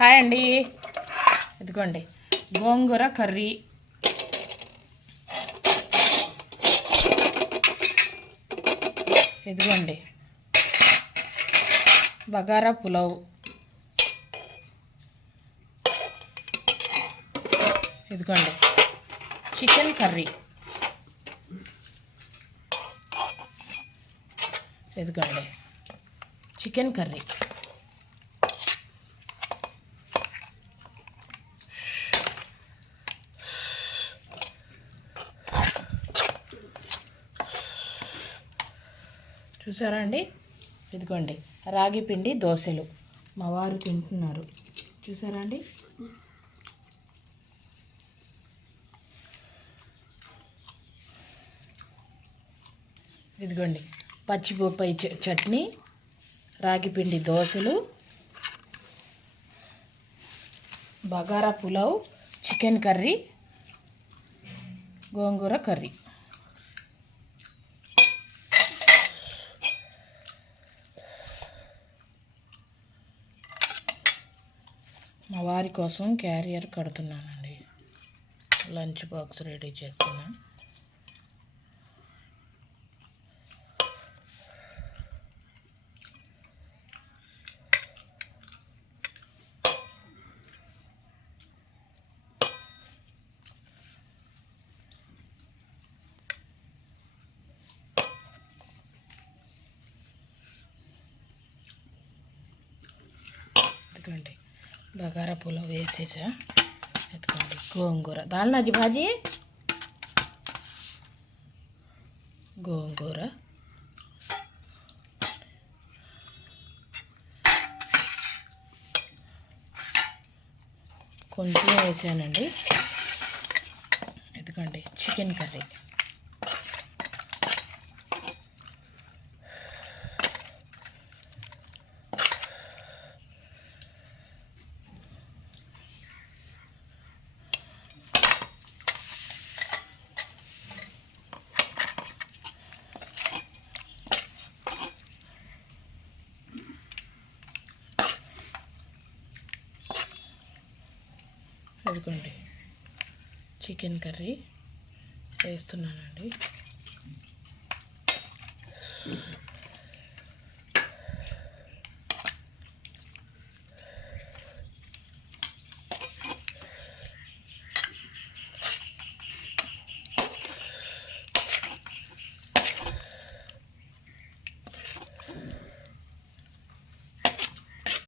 Hi అండి. ఇదిగోండి. Gongura curry. ఇదిగోండి. బగారా పులావ్. ఇదిగోండి. Chicken curry. ఇదిగోండి. Chicken curry. చూసారా అండి? ఇదిగోండి రాగి పిండి దోశలు. మా వారు తింటున్నారు. చూసారా అండి? ఇదిగోండి పచ్చి బొప్పాయి చ- చట్నీ రాగి పిండి దోశలు bagara pulao chicken curry gongura curry. మా వారి కోసం క్యారియర్ కడుతున్నానండి. లంచ్ బాక్స్ రెడీ చేస్తున్నాను ఎందుకంటే బగారా పులావ్ వేసేసా. ఎత్తుకోండి. గోంగూర. దాల్నాజీ భాజీ గోంగూర. కొంచెం వేసానండి. ఎందుకండి చికెన్ కర్రీ. ఇదిగోండి చికెన్ కర్రీ వేస్తున్నానండి